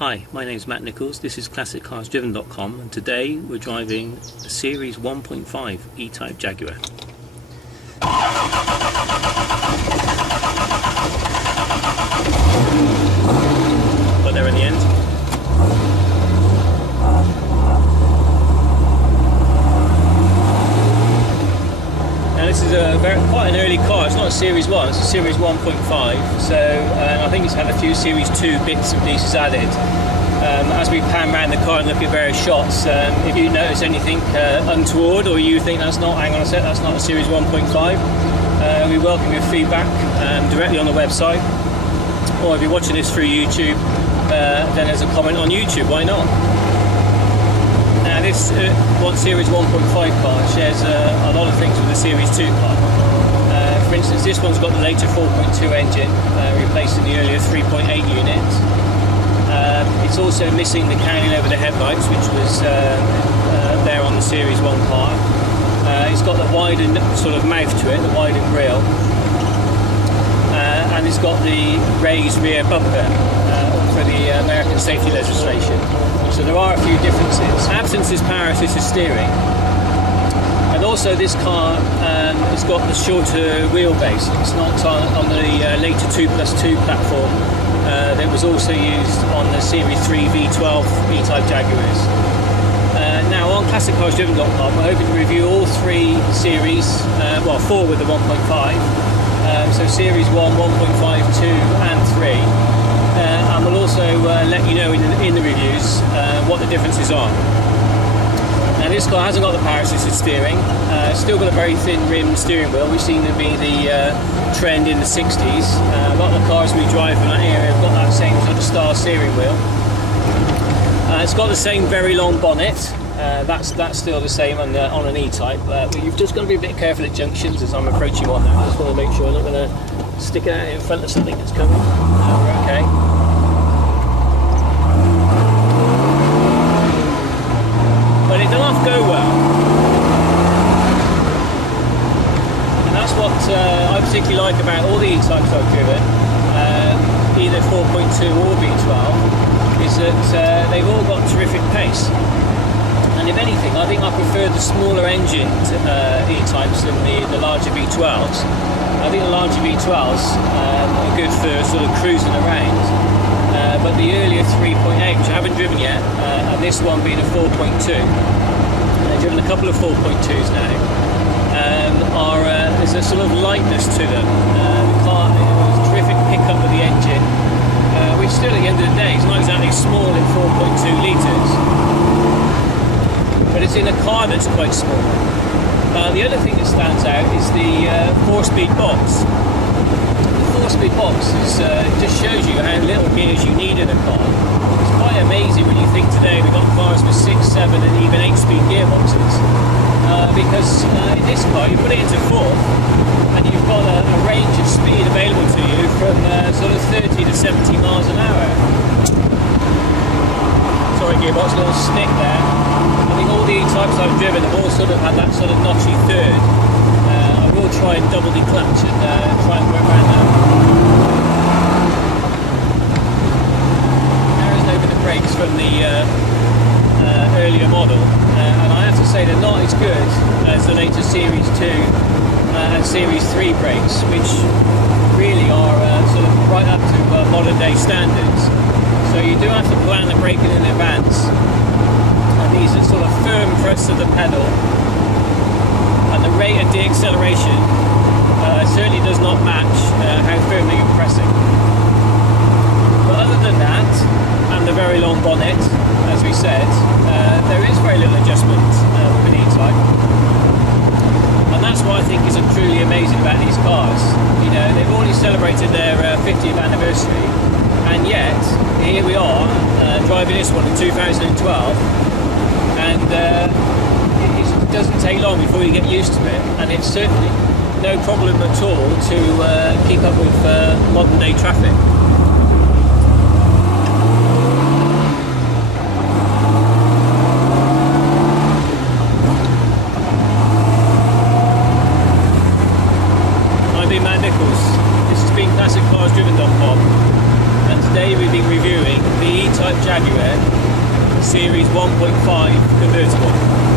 Hi, my name is Matt Nichols, this is ClassicCarsDriven.com, and today we're driving a Series 1.5 E-Type Jaguar. Got there in the end. Now this is quite an early car. It's not a Series 1, it's a Series 1.5, so I think it's had a few Series 2 bits and pieces added. As we pan around the car and look at various shots, if you notice anything untoward, or you think that's not, hang on a sec, that's not a Series 1.5, we welcome your feedback directly on the website, or if you're watching this through YouTube, then there's a comment on YouTube, why not? Now this Series 1.5 car shares a lot of things with the Series 2 car. For instance, this one's got the later 4.2 engine, replacing the earlier 3.8 unit. It's also missing the canning over the headlights, which was there on the Series 1 car. It's got the widened sort of mouth to it, the widened grille, and it's got the raised rear bumper for the American safety legislation. So there are a few differences. Absence is power assisted steering, and also this car has got the shorter wheelbase. It's not on the later 2+2 platform that was also used on the Series 3 V12 E-Type Jaguars. Now on ClassicCarsDriven.com we're hoping to review all three series, well 4 with the 1.5, so Series 1, 1.5, 2 and 3. And we'll also let you know in the reviews what the differences are. Now this car hasn't got the power assisted steering, still got a very thin rim steering wheel, which seems to be the trend in the 60s. A lot of the cars we drive from that area have got that same sort of star steering wheel. It's got the same very long bonnet, that's still the same on an E-Type, but you've just got to be a bit careful at junctions as I'm approaching one now. I just want to make sure I'm not going to stick it out in front of something that's coming. We're okay. But it doesn't go well, and that's what I particularly like about all the E-Types I've driven, either 4.2 or V12, is that they've all got terrific pace. And if anything, I think I prefer the smaller engined E-Types than the larger V12s. I think the larger V12s are good for sort of cruising around, but the earlier 3.8, which I haven't driven yet, and this one being a 4.2, I've driven a couple of 4.2s now, there's a sort of lightness to them. The car has a terrific pickup with the engine, which still at the end of the day is not exactly small in 4.2 litres, but it's in a car that's quite small. The other thing that stands out is the 4-speed box. The 4-speed box just shows you how little gears you need in a car. It's quite amazing when you think today we've got cars with 6, 7 and even 8-speed gearboxes. Because in this car you put it into 4th and you've got a range of speed available to you from sort of 30 to 70 miles an hour. Sorry gearbox, a little snick there. I think all the E-Types I've driven have all sort of had that sort of notchy third. I will try and double the clutch and try and work around that. There is over the brakes from the earlier model, and I have to say they're not as good as the later Series 2 and Series 3 brakes, which really are sort of right up to modern day standards. So you do have to plan the braking in advance. These are sort of firm press of the pedal, and the rate of deacceleration certainly does not match how firmly you're pressing. But other than that, and the very long bonnet, as we said, there is very little adjustment with an E-Type, and that's what I think is truly amazing about these cars. You know, they've already celebrated their 50th anniversary, and yet here we are driving this one in 2012. And it doesn't take long before you get used to it, and it's certainly no problem at all to keep up with modern day traffic. I've been Matt Nichols, this has been ClassicCarsDriven.com, and Today we've been reviewing the E-Type Jaguar Series 1.5 Convertible.